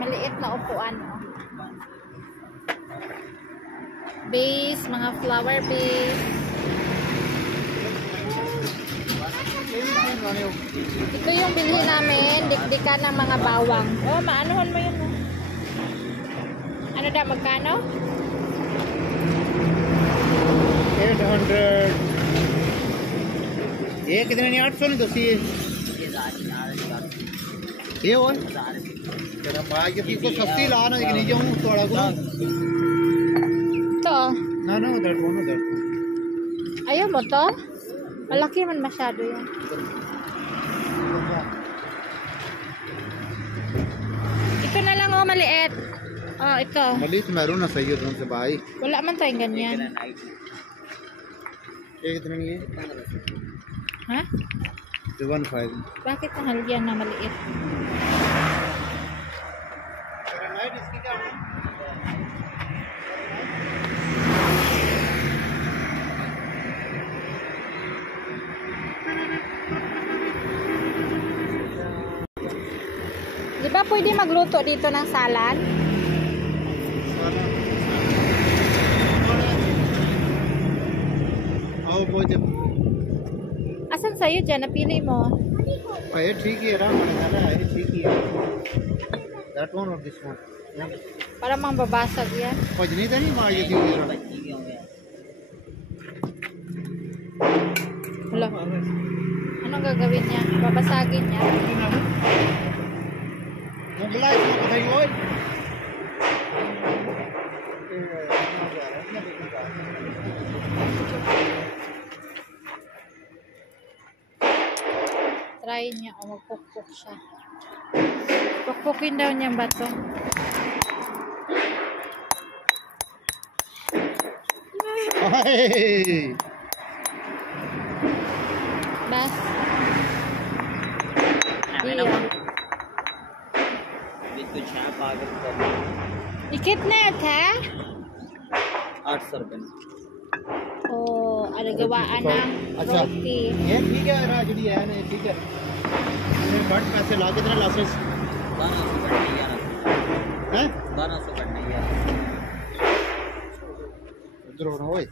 Maliit na upuan. Oh. Base, mga flower base. Ito yung bilhin namin, dikdikan ng mga bawang. Oh, maanuhan mo yun. Oh. Ano da, magkano? 800. ये कितने नहीं 800 नहीं तो सी ये वो तेरा भाई के को सस्ती ला ना लेकिन नहीं जाऊं थोड़ा को to ना that one that ayaw mo to? Malaki man masyado yan. Ito na lang oh, maliit. Oh, ito. मलिक मैरून ना सही है तुमसे भाई Wala man tayong ganyan. ये कितने नहीं है Ha? 15 Bakit mahal yan na maliit? Di ba pwede magluto dito ng salad? आओ पहुंचे Asan sa'yo dyan? Napili mo. ये ठीक ही है राम ये ठीक ही है that one or this one Para mang babasag yan. पजनी तो नहीं मार ये ठीक है Hala. Anong gagawin niya? Babasagin niya? मुगला इसमें बताइए ओए Try niya o magpukpuk siya. Pukpukin daw niya ba ito? Bas. Iya. ये कितने थे? 800 रुपए Oh, ada gawaan ng अच्छा roti. ये ठीक है राजड़ी है ना ठीक है मैं घट पैसे ला कितना लासेस 1200 करनी है हैं 1200 करनी है उधर हो ओए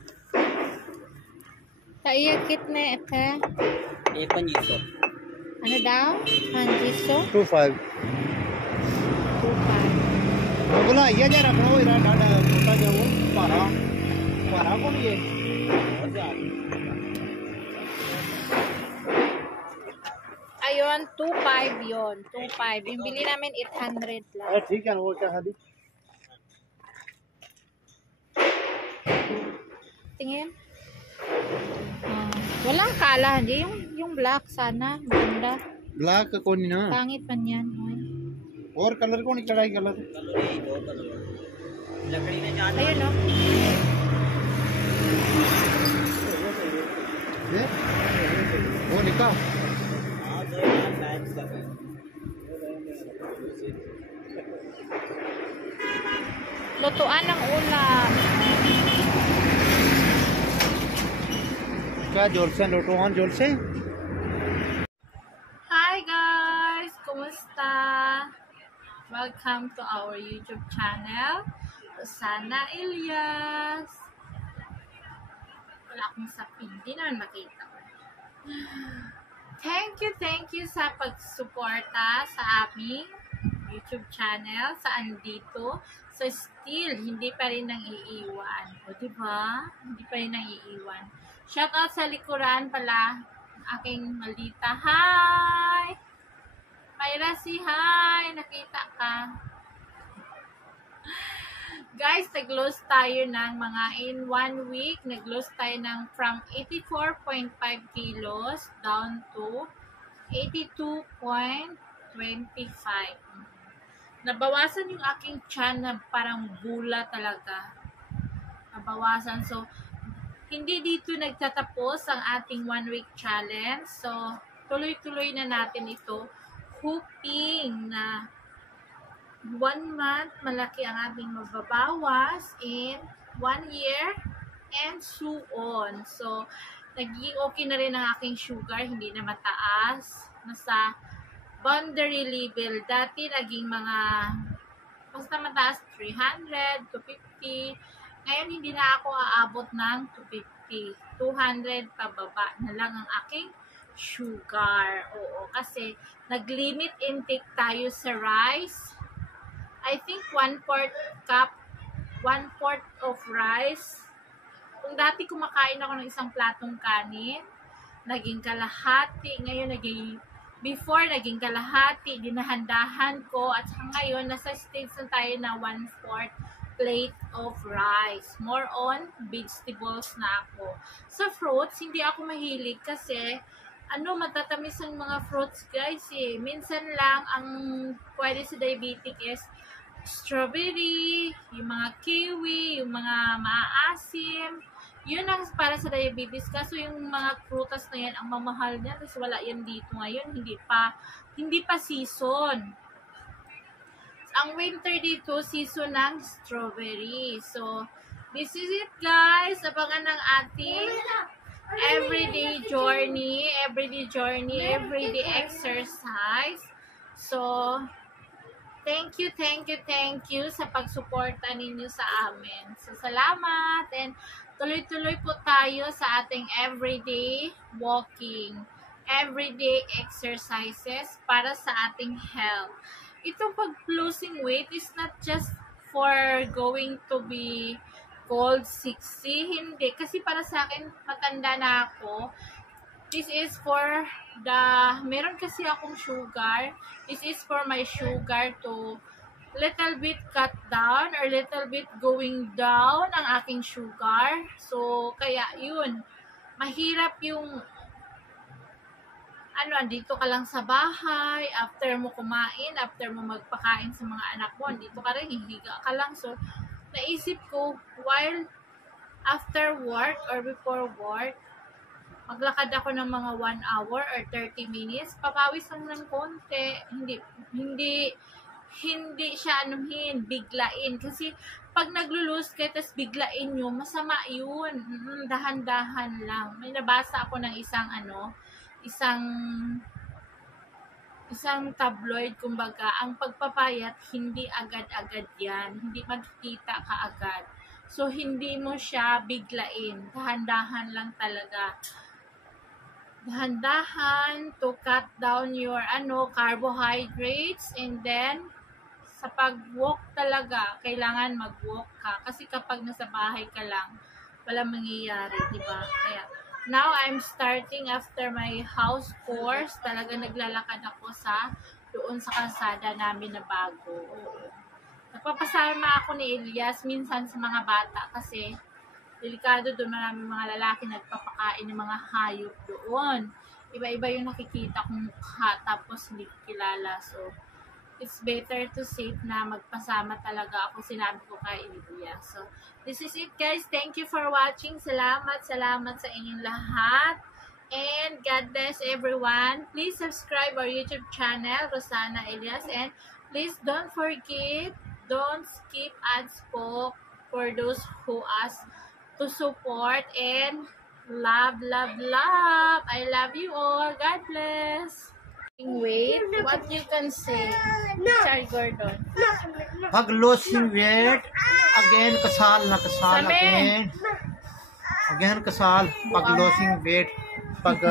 Kaya कितने थे? 1500 Ano daw? 25? 25 बोला ये जा रखना हो इधर डाटा छोटा जो वो पारा पारा कौन ये Ayun, 2.5 yun. 2.5. Yung bili namin 800 lang. ठीक है वो क्या शादी Tingin. Walang kala. Hindi. Yung black sana. Maganda. Black का कौन ना Pangit man yan. और कलर कौन कढ़ाई कलर Ayun o. ये वो निकाल Lutuan ng ulam. क्या जोर से लोटो हाँ जोर से Hi guys! Kumusta? Welcome to our YouTube channel. Rosana Elias. Wala akong sapin. Hindi naman makita. Thank you sa pagsuporta sa aming YouTube channel. Saan dito? So still, hindi pa rin nang iiwan. O diba? Hindi pa rin nang iiwan. Shout out sa likuran pala. Aking maldita. Hi! Myra, si hi! Nakita ka. Guys, nag-lose tayo ng mga in 1 week. Nag-lose tayo ng from 84.5 kilos down to 82.25. Nabawasan yung aking tiyan na parang bula talaga. Nabawasan. So, hindi dito nagtatapos ang ating 1 week challenge. So, tuloy-tuloy na natin ito. Hoping na 1 month, malaki ang ating mababawas in 1 year and so on. So, naging okay na rin ang aking sugar. Hindi na mataas. Nasa boundary level. Dati naging mga basta mataas 300 to 50. Ngayon hindi na ako aabot ng 250. 200 pababa na lang ang aking sugar. Oo, kasi nag-limit intake tayo sa rice. I think 1/4 cup, 1/4 of rice. Kung dati kumakain ako ng isang platong kanin, naging kalahati. Ngayon before naging kalahati, dinahandahan ko. At ngayon, nasa stage na tayo na 1/4 plate of rice. More on vegetables na ako. Sa fruits, hindi ako mahilig kasi matatamis ang mga fruits guys eh. Minsan lang ang pwede sa diabetic is strawberry, yung mga kiwi, yung mga maaasim. Yun ang para sa diabetes. Kaso yung mga prutas na yan, ang mamahal niya. Tapos wala yan dito ngayon. Hindi pa season. Ang winter dito, season ng strawberry. So, this is it guys. Abangan ng ating everyday journey, everyday exercise. So, thank you sa pagsuporta ninyo sa amin. So, salamat and tuloy-tuloy po tayo sa ating everyday walking, everyday exercises para sa ating health. Itong pag-losing weight is not just for going to be called 60. Hindi. Kasi para sa akin, matanda na ako. This is for meron kasi akong sugar. This is for my sugar to little bit cut down or little bit going down ang aking sugar. So, kaya yun. Mahirap yung andito ka lang sa bahay, after mo kumain, after mo magpakain sa mga anak mo, andito ka rin, hihiga ka lang. So, naisip ko, while after work or before work, maglakad ako ng mga 1 hour or 30 minutes, papawis lang ng konti, hindi siya biglain. Kasi, pag naglo-lose ka, tas biglain nyo, masama yun. Dahan-dahan lang. May nabasa ako ng isang tabloid, kumbaga, ang pagpapayat, hindi agad-agad yan. Hindi magkikita ka agad. So, hindi mo siya biglain. Dahan-dahan lang talaga. Dahan-dahan to cut down your carbohydrates, and then, sa pag-walk talaga, kailangan mag-walk ka. Kasi kapag nasa bahay ka lang, walang mangyayari, diba? Kaya, now, I'm starting after my house course. Talaga naglalakad ako doon sa kalsada namin na bago. Nagpapasama ako ni Elias minsan sa mga bata kasi delikado doon, maraming mga lalaki nagpapakain ng mga hayop doon. Iba-iba yung nakikita kong mukha tapos hindi kilala. So, it's better to save na magpasama talaga ako. Sinabi ko kay Elias. So, this is it guys. Thank you for watching. Salamat sa inyong lahat. And God bless everyone. Please subscribe our YouTube channel, Rosana Elias. And please don't forget, don't skip ads po for those who ask to support. And love. I love you all. God bless. Weight, what you can say, Charles Gordon? Pag losing weight, again kasal again. Again kasal, pag losing weight, pag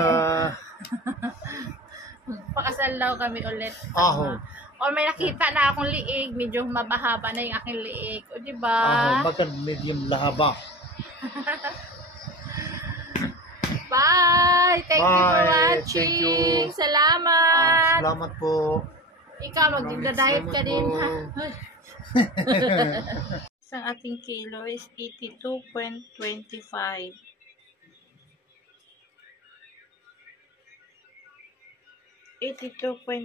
pakasal daw kami ulit. O may nakita na akong liig, medyo mabahaba na yung aking liig. O diba? Bakit medium lahaba? Bye! Thank you for watching. Thank you. Salamat. Salamat po. Ikaw, magdadayot ka din, ha? Isang ating kilo is 82.25. 82.